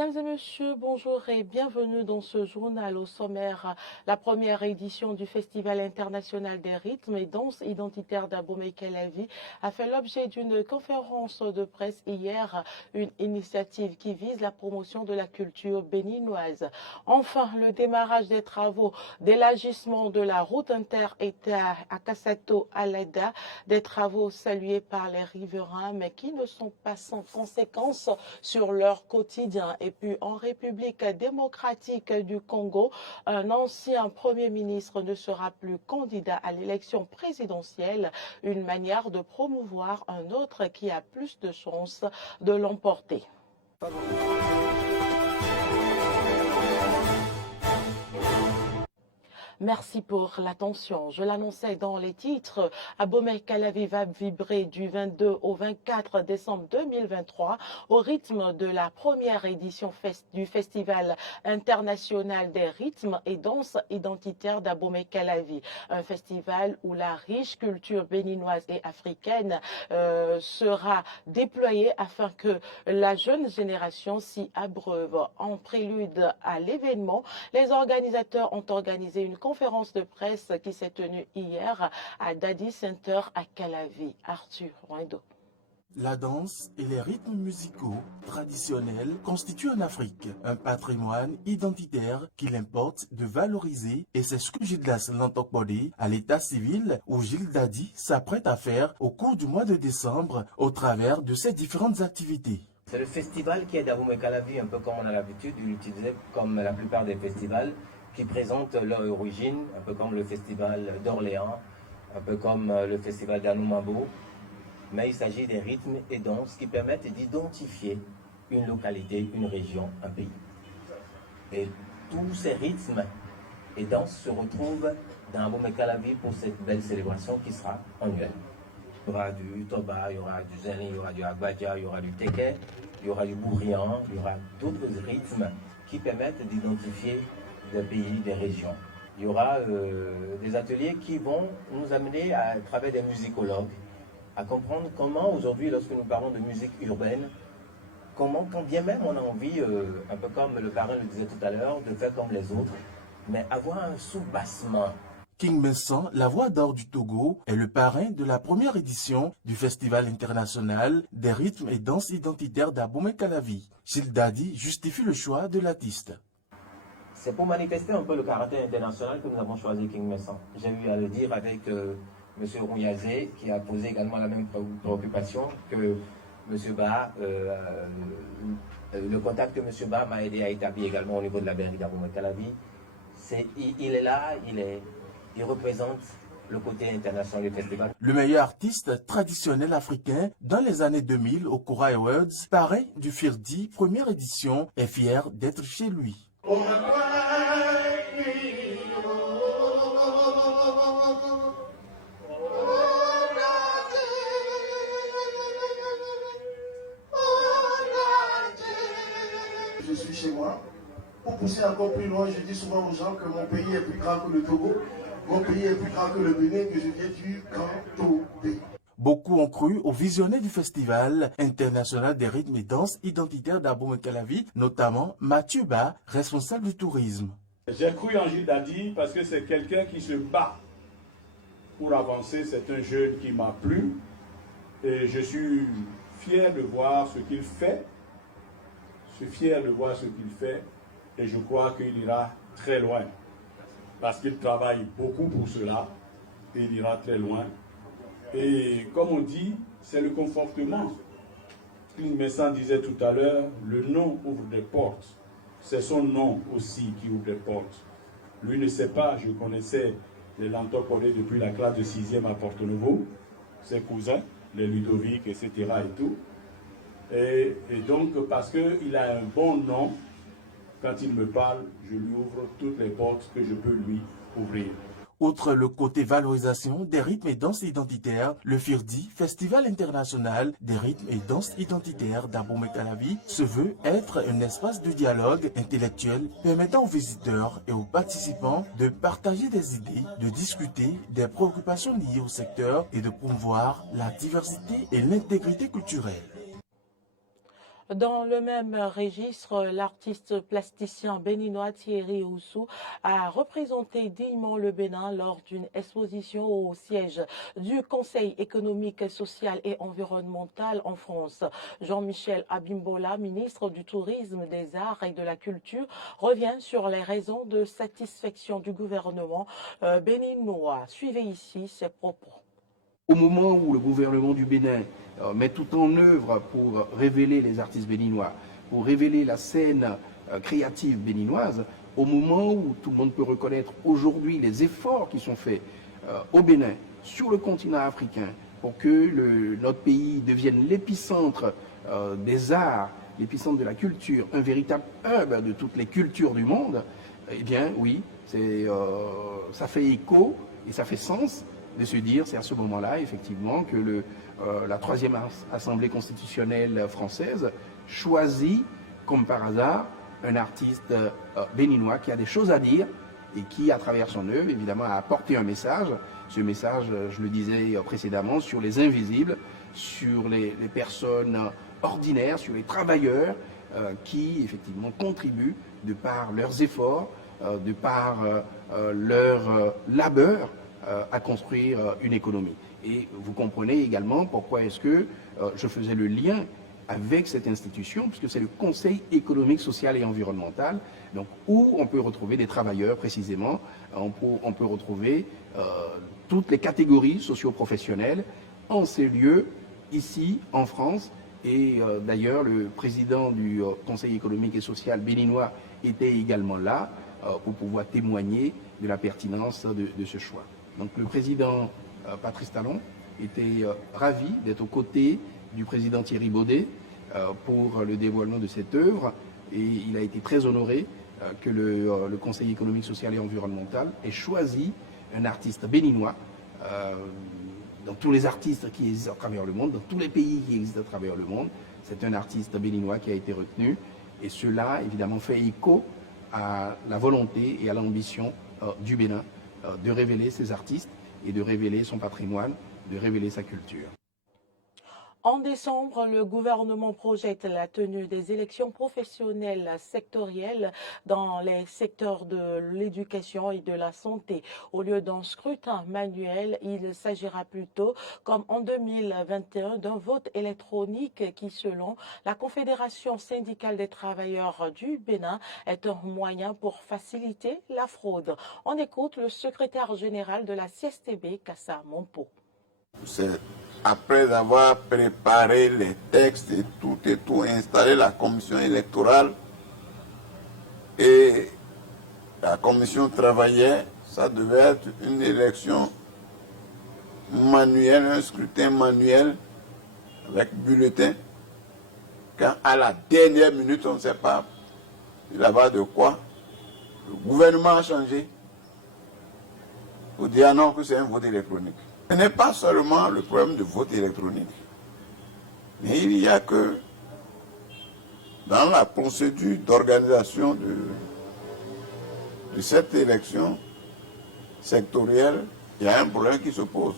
Mesdames et messieurs, bonjour et bienvenue dans ce journal. Au sommaire, la première édition du Festival international des rythmes et danses identitaires d'Abomey-Calavi a fait l'objet d'une conférence de presse hier, une initiative qui vise la promotion de la culture béninoise. Enfin, le démarrage des travaux d'élargissement de la route inter-État à Kassato-Aleda, des travaux salués par les riverains mais qui ne sont pas sans conséquences sur leur quotidien. Et puis en République démocratique du Congo, un ancien Premier ministre ne sera plus candidat à l'élection présidentielle, une manière de promouvoir un autre qui a plus de chances de l'emporter. Merci pour l'attention. Je l'annonçais dans les titres. Abomey-Calavi va vibrer du 22 au 24 décembre 2023 au rythme de la première édition du Festival international des rythmes et danses identitaires d'Abomey-Calavi. Un festival où la riche culture béninoise et africaine sera déployée afin que la jeune génération s'y abreuve. En prélude à l'événement, les organisateurs ont organisé une conférence de presse qui s'est tenue hier à Dadi Center à Calavi. Arthur Wendo. La danse et les rythmes musicaux traditionnels constituent en Afrique un patrimoine identitaire qu'il importe de valoriser, et c'est ce que Gildas Lantokbode à l'état civil où Gilles Dadi s'apprête à faire au cours du mois de décembre au travers de ses différentes activités. C'est le festival qui est d'Abomey-Calavi, un peu comme on a l'habitude de l'utiliser comme la plupart des festivals qui présentent leur origine, un peu comme le festival d'Orléans, un peu comme le festival d'Anoumabo. Mais il s'agit des rythmes et danses qui permettent d'identifier une localité, une région, un pays. Et tous ces rythmes et danses se retrouvent dans Abomey-Calavi pour cette belle célébration qui sera annuelle. Il y aura du toba, il y aura du zeni, il y aura du agbadja, il y aura du teke, il y aura du bourrian, il y aura d'autres rythmes qui permettent d'identifier des pays, des régions. Il y aura des ateliers qui vont nous amener à travers des musicologues à comprendre comment aujourd'hui, lorsque nous parlons de musique urbaine, comment, quand bien même on a envie, un peu comme le parrain le disait tout à l'heure, de faire comme les autres, mais avoir un sous-bassement. King Vincent, la voix d'or du Togo, est le parrain de la première édition du Festival international des rythmes et danses identitaires d'Abomey-Calavi. Gilles Dadi justifie le choix de l'artiste. C'est pour manifester un peu le caractère international que nous avons choisi King Vincent. J'ai eu à le dire avec M. Rouyazé, qui a posé également la même préoccupation que M. Ba. Le contact que M. Ba m'a aidé à établir également au niveau de la mairie d'Abomey-Calavi. Il est là, il représente le côté international du festival. Le meilleur artiste traditionnel africain dans les années 2000 au Kora Awards, parrain du Firdi, première édition, est fier d'être chez lui. Je suis chez moi. Pour pousser encore plus loin, je dis souvent aux gens que mon pays est plus grand que le Togo, mon pays est plus grand que le Bénin, que je viens du Grand Tobé. Beaucoup ont cru au visionnaire du Festival international des rythmes et danses identitaires d'Abomey-Calavi, notamment Mathieu Ba, responsable du tourisme. J'ai cru en Gilles Dadi parce que c'est quelqu'un qui se bat pour avancer. C'est un jeune qui m'a plu et je suis fier de voir ce qu'il fait. Je suis fier de voir ce qu'il fait et je crois qu'il ira très loin parce qu'il travaille beaucoup pour cela et il ira très loin. Et comme on dit, c'est le confortement. King Vincent disait tout à l'heure, le nom ouvre des portes. C'est son nom aussi qui ouvre des portes. Lui ne sait pas, je connaissais les Lantokbode depuis la classe de 6e à Porto Novo, ses cousins, les Ludovic, etc. et tout. Et donc, parce qu'il a un bon nom, quand il me parle, je lui ouvre toutes les portes que je peux lui ouvrir. Outre le côté valorisation des rythmes et danses identitaires, le Firdi, Festival international des rythmes et danses identitaires d'Abomey-Calavi, se veut être un espace de dialogue intellectuel permettant aux visiteurs et aux participants de partager des idées, de discuter des préoccupations liées au secteur et de promouvoir la diversité et l'intégrité culturelle. Dans le même registre, l'artiste plasticien béninois Thierry Oussou a représenté dignement le Bénin lors d'une exposition au siège du Conseil économique, social et environnemental en France. Jean-Michel Abimbola, ministre du Tourisme, des Arts et de la Culture, revient sur les raisons de satisfaction du gouvernement béninois. Suivez ici ses propos. Au moment où le gouvernement du Bénin met tout en œuvre pour révéler les artistes béninois, pour révéler la scène créative béninoise, au moment où tout le monde peut reconnaître aujourd'hui les efforts qui sont faits au Bénin, sur le continent africain, pour que notre pays devienne l'épicentre des arts, l'épicentre de la culture, un véritable hub de toutes les cultures du monde, eh bien oui, ça fait écho et ça fait sens de se dire, c'est à ce moment-là, effectivement, que la troisième Assemblée constitutionnelle française choisit, comme par hasard, un artiste béninois qui a des choses à dire et qui, à travers son œuvre, évidemment, a apporté un message. Ce message, je le disais précédemment, sur les invisibles, sur les personnes ordinaires, sur les travailleurs qui, effectivement, contribuent de par leurs efforts, de par leur labeur, à construire une économie. Et vous comprenez également pourquoi est-ce que je faisais le lien avec cette institution, puisque c'est le Conseil économique, social et environnemental, donc, où on peut retrouver des travailleurs précisément, on peut retrouver toutes les catégories socio-professionnelles en ces lieux, ici en France. Et d'ailleurs, le président du Conseil économique et social béninois était également là pour pouvoir témoigner de la pertinence de ce choix. Donc le président Patrice Talon était ravi d'être aux côtés du président Thierry Baudet pour le dévoilement de cette œuvre, et il a été très honoré que le Conseil économique, social et environnemental ait choisi un artiste béninois. Dans tous les artistes qui existent à travers le monde, dans tous les pays qui existent à travers le monde, c'est un artiste béninois qui a été retenu, et cela évidemment fait écho à la volonté et à l'ambition du Bénin de révéler ses artistes et de révéler son patrimoine, de révéler sa culture. En décembre, le gouvernement projette la tenue des élections professionnelles sectorielles dans les secteurs de l'éducation et de la santé. Au lieu d'un scrutin manuel, il s'agira plutôt, comme en 2021, d'un vote électronique qui, selon la Confédération syndicale des travailleurs du Bénin, est un moyen pour faciliter la fraude. On écoute le secrétaire général de la CSTB, Kassa Mompo. Après avoir préparé les textes et tout, installé la commission électorale, et la commission travaillait, ça devait être une élection manuelle, un scrutin manuel avec bulletin, quand à la dernière minute, on ne sait pas là-bas de quoi, le gouvernement a changé pour dire non, que c'est un vote électronique. Ce n'est pas seulement le problème de vote électronique, mais il y a que dans la procédure d'organisation de cette élection sectorielle, il y a un problème qui se pose.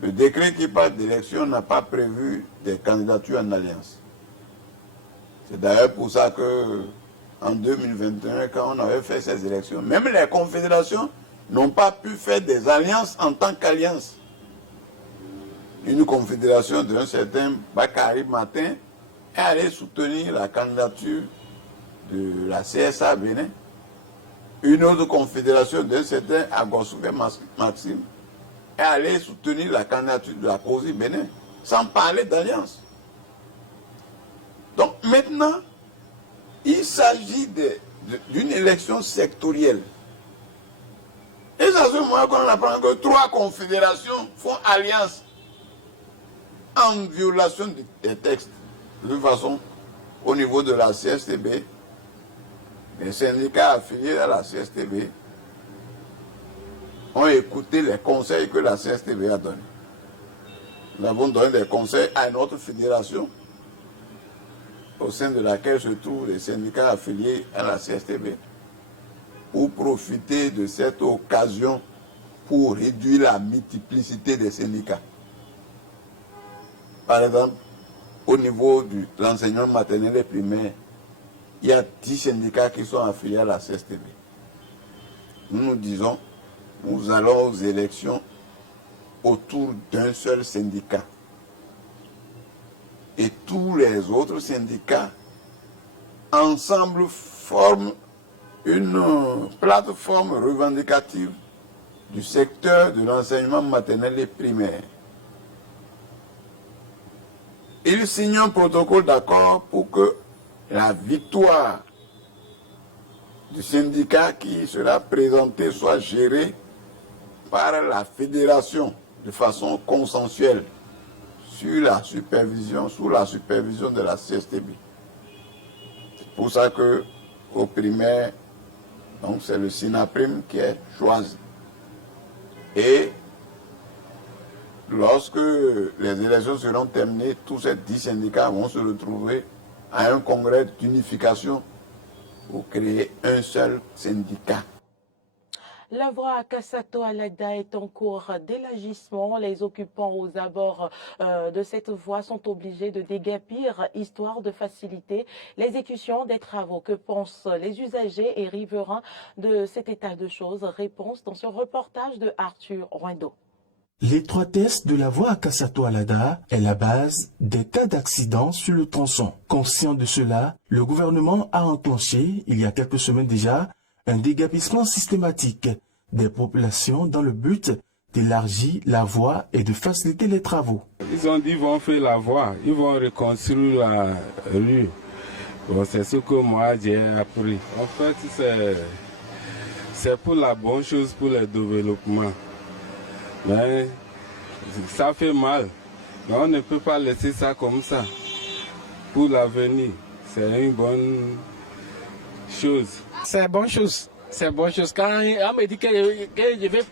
Le décret qui parle d'élection n'a pas prévu des candidatures en alliance. C'est d'ailleurs pour ça que en 2021, quand on avait fait ces élections, même les confédérations n'ont pas pu faire des alliances en tant qu'alliance. Une confédération d'un certain Bakary Martin est allée soutenir la candidature de la CSA Bénin. Une autre confédération d'un certain Agosouvé Maxime est allée soutenir la candidature de la COSI Bénin, sans parler d'alliance. Donc maintenant, il s'agit d'une élection sectorielle. Et c'est à ce moment qu'on apprend que 3 confédérations font alliance en violation des textes. De toute façon, au niveau de la CSTB, les syndicats affiliés à la CSTB ont écouté les conseils que la CSTB a donnés. Nous avons donné des conseils à une autre fédération au sein de laquelle se trouvent les syndicats affiliés à la CSTB pour profiter de cette occasion pour réduire la multiplicité des syndicats. Par exemple, au niveau de l'enseignement maternel et primaire, il y a 10 syndicats qui sont affiliés à la CSTB. Nous nous disons, nous allons aux élections autour d'un seul syndicat. Et tous les autres syndicats, ensemble, forment une plateforme revendicative du secteur de l'enseignement maternel et primaire. Ils signent un protocole d'accord pour que la victoire du syndicat qui sera présenté soit gérée par la fédération de façon consensuelle sous la supervision de la CSTB. C'est pour ça que au primaire, donc c'est le SINAPRIM qui est choisi. Et lorsque les élections seront terminées, tous ces 10 syndicats vont se retrouver à un congrès d'unification pour créer un seul syndicat. La voie à Kassato-Alada est en cours d'élargissement. Les occupants aux abords de cette voie sont obligés de déguerpir, histoire de faciliter l'exécution des travaux. Que pensent les usagers et riverains de cet état de choses? Réponse dans ce reportage de Arthur Roindo. L'étroitesse de la voie à Kassato-Alada est la base des cas d'accidents sur le tronçon. Conscient de cela, le gouvernement a enclenché, il y a quelques semaines déjà, un déguerpissement systématique des populations dans le but d'élargir la voie et de faciliter les travaux. Ils ont dit qu'ils vont faire la voie, ils vont reconstruire la rue. Bon, c'est ce que moi j'ai appris. En fait, c'est pour la bonne chose, pour le développement. Mais ça fait mal. Mais on ne peut pas laisser ça comme ça. Pour l'avenir, c'est une bonne chose. C'est une bonne chose. C'est une bonne chose. Quand on me dit que je vais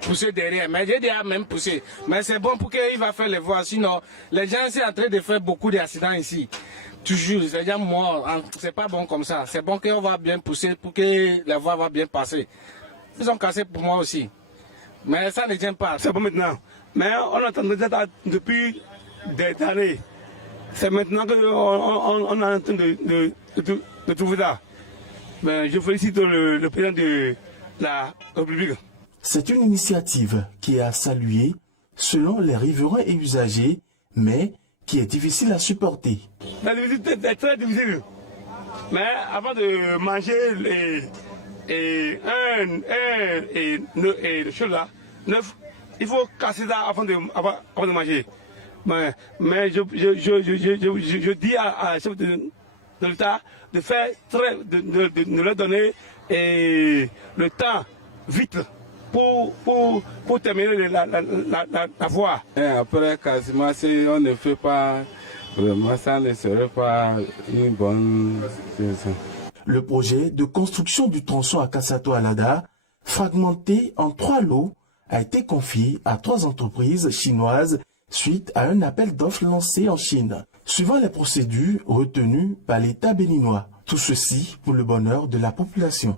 pousser derrière, mais j'ai déjà même poussé. Mais c'est bon pour qu'il va faire les voies. Sinon, les gens sont en train de faire beaucoup d'accidents ici. Toujours, les gens morts. C'est pas bon comme ça. C'est bon qu'on va bien pousser pour que les voies vont bien passer. Ils ont cassé pour moi aussi. Mais ça ne tient pas. C'est bon maintenant. Mais on attend depuis des années. C'est maintenant qu'on est en train de trouver ça. Mais je félicite le président de la République. C'est une initiative qui est à saluer selon les riverains et usagers, mais qui est difficile à supporter. La difficulté est très difficile. Mais avant de manger le choses là, neuf, il faut casser ça avant de manger. Mais je dis à la chef de l'État de faire de leur donner le temps vite pour terminer la voie. Et après quasiment, si on ne fait pas, vraiment ça ne serait pas une bonne chose. Le projet de construction du tronçon à Kassato-Alada, fragmenté en 3 lots, a été confié à 3 entreprises chinoises suite à un appel d'offres lancé en Chine, suivant les procédures retenues par l'État béninois. Tout ceci pour le bonheur de la population.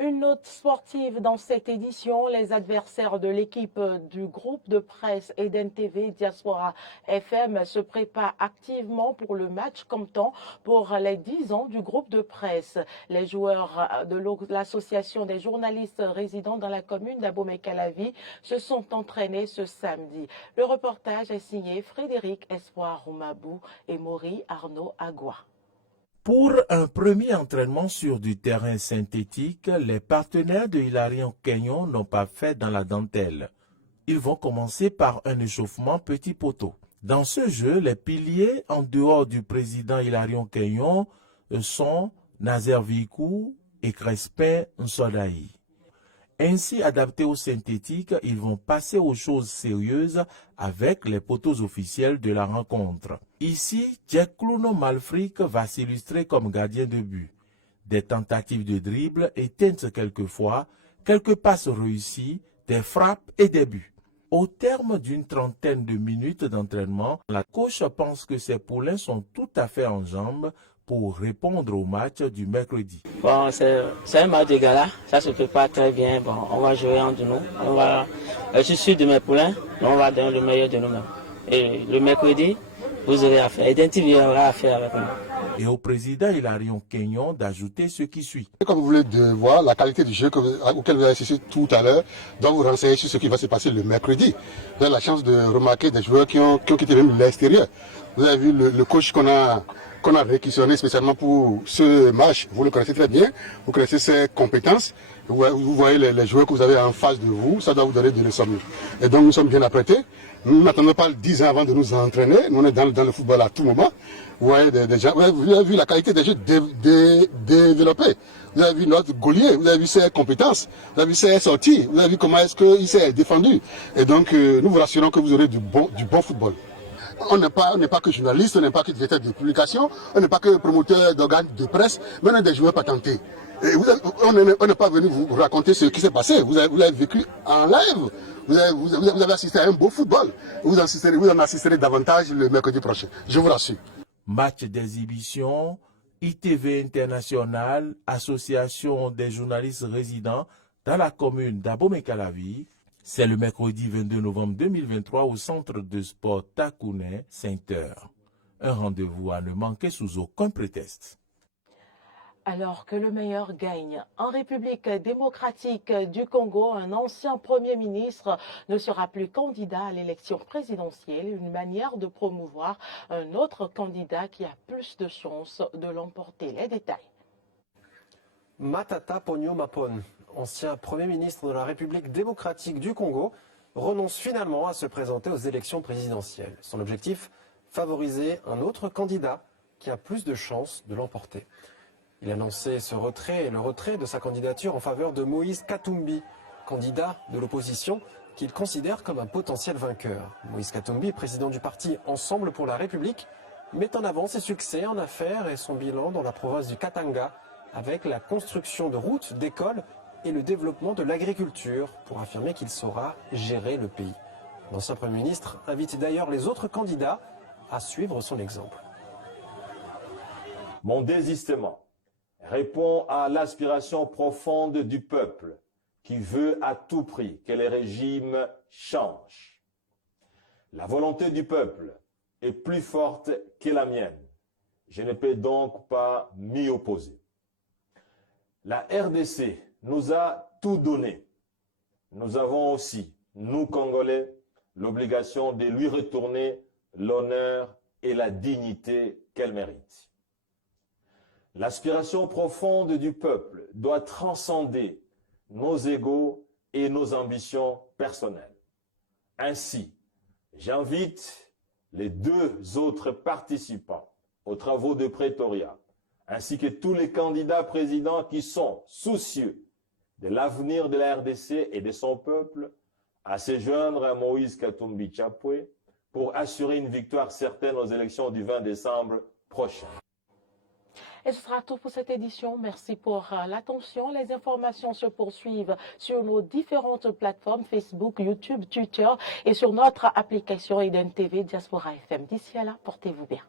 Une note sportive dans cette édition, les adversaires de l'équipe du groupe de presse Eden TV Diaspora FM se préparent activement pour le match comptant pour les 10 ans du groupe de presse. Les joueurs de l'association des journalistes résidant dans la commune d'Abomey-Calavi se sont entraînés ce samedi. Le reportage est signé Frédéric Espoir Roumabou et Maury Arnaud Agua. Pour un premier entraînement sur du terrain synthétique, les partenaires de Hilarion Kenyon n'ont pas fait dans la dentelle. Ils vont commencer par un échauffement petit poteau. Dans ce jeu, les piliers, en dehors du président Hilarion Kenyon, sont Nazer Vikou et Crespin Nsodaï. Ainsi adaptés au synthétique, ils vont passer aux choses sérieuses avec les poteaux officiels de la rencontre. Ici, Djekluno Malfric va s'illustrer comme gardien de but. Des tentatives de dribble éteintes quelquefois, quelques passes réussies, des frappes et des buts. Au terme d'une trentaine de minutes d'entraînement, la coach pense que ses poulains sont tout à fait en jambes pour répondre au match du mercredi. Bon, c'est un match de gala, ça se prépare très bien. Bon, on va jouer entre nous. Je suis sûr de mes poulains, mais on va donner le meilleur de nous-mêmes. Et le mercredi, vous aurez à faire. Identifier aura à faire avec nous. Et au président Hilarion Kenyon d'ajouter ce qui suit. Comme vous voulez voir la qualité du jeu auquel vous avez assisté tout à l'heure, donc vous renseigner sur ce qui va se passer le mercredi. Vous avez la chance de remarquer des joueurs qui ont quitté même l'extérieur. Vous avez vu le coach qu'on a réquisitionné spécialement pour ce match. Vous le connaissez très bien, vous connaissez ses compétences. Vous voyez les joueurs que vous avez en face de vous, ça doit vous donner de l'insomnie. Et donc nous sommes bien apprêtés. Nous n'attendons pas 10 ans avant de nous entraîner. Nous on est dans le football à tout moment. Vous voyez des gens, vous avez vu la qualité des jeux développés. Vous avez vu notre Gaulier, vous avez vu ses compétences, vous avez vu ses sorties, vous avez vu comment est-ce qu'il s'est défendu. Et donc nous vous rassurons que vous aurez du bon football. On n'est pas que journaliste, on n'est pas que directeur de publication, on n'est pas que promoteur d'organes de presse, mais on est des joueurs patentés. Et on n'est pas venu vous raconter ce qui s'est passé. Vous avez vécu en live. Vous avez assisté à un beau football. Vous en assisterez davantage le mercredi prochain. Je vous rassure. Match d'exhibition, ITV International, Association des journalistes résidents dans la commune d'Abomey-Calavi. C'est le mercredi 22 novembre 2023 au centre de sport Takouné, 5h. Un rendez-vous à ne manquer sous aucun prétexte. Alors que le meilleur gagne. En République démocratique du Congo, un ancien Premier ministre ne sera plus candidat à l'élection présidentielle, une manière de promouvoir un autre candidat qui a plus de chances de l'emporter. Les détails. Matata Ponyo Mapon, ancien Premier ministre de la République démocratique du Congo, renonce finalement à se présenter aux élections présidentielles. Son objectif, favoriser un autre candidat qui a plus de chances de l'emporter. Il a annoncé ce retrait et le retrait de sa candidature en faveur de Moïse Katumbi, candidat de l'opposition qu'il considère comme un potentiel vainqueur. Moïse Katumbi, président du parti Ensemble pour la République, met en avant ses succès en affaires et son bilan dans la province du Katanga avec la construction de routes, d'écoles et le développement de l'agriculture pour affirmer qu'il saura gérer le pays. L'ancien Premier ministre invite d'ailleurs les autres candidats à suivre son exemple. Mon désistement répond à l'aspiration profonde du peuple qui veut à tout prix que les régimes changent. La volonté du peuple est plus forte que la mienne. Je ne peux donc pas m'y opposer. La RDC nous a tout donné. Nous avons aussi, nous Congolais, l'obligation de lui retourner l'honneur et la dignité qu'elle mérite. L'aspiration profonde du peuple doit transcender nos égos et nos ambitions personnelles. Ainsi, j'invite les deux autres participants aux travaux de Pretoria, ainsi que tous les candidats présidents qui sont soucieux de l'avenir de la RDC et de son peuple, à se joindre à Moïse Katumbi Chapwe pour assurer une victoire certaine aux élections du 20 décembre prochain. Et ce sera tout pour cette édition. Merci pour l'attention. Les informations se poursuivent sur nos différentes plateformes Facebook, YouTube, Twitter et sur notre application Eden TV Diaspora FM. D'ici là, portez-vous bien.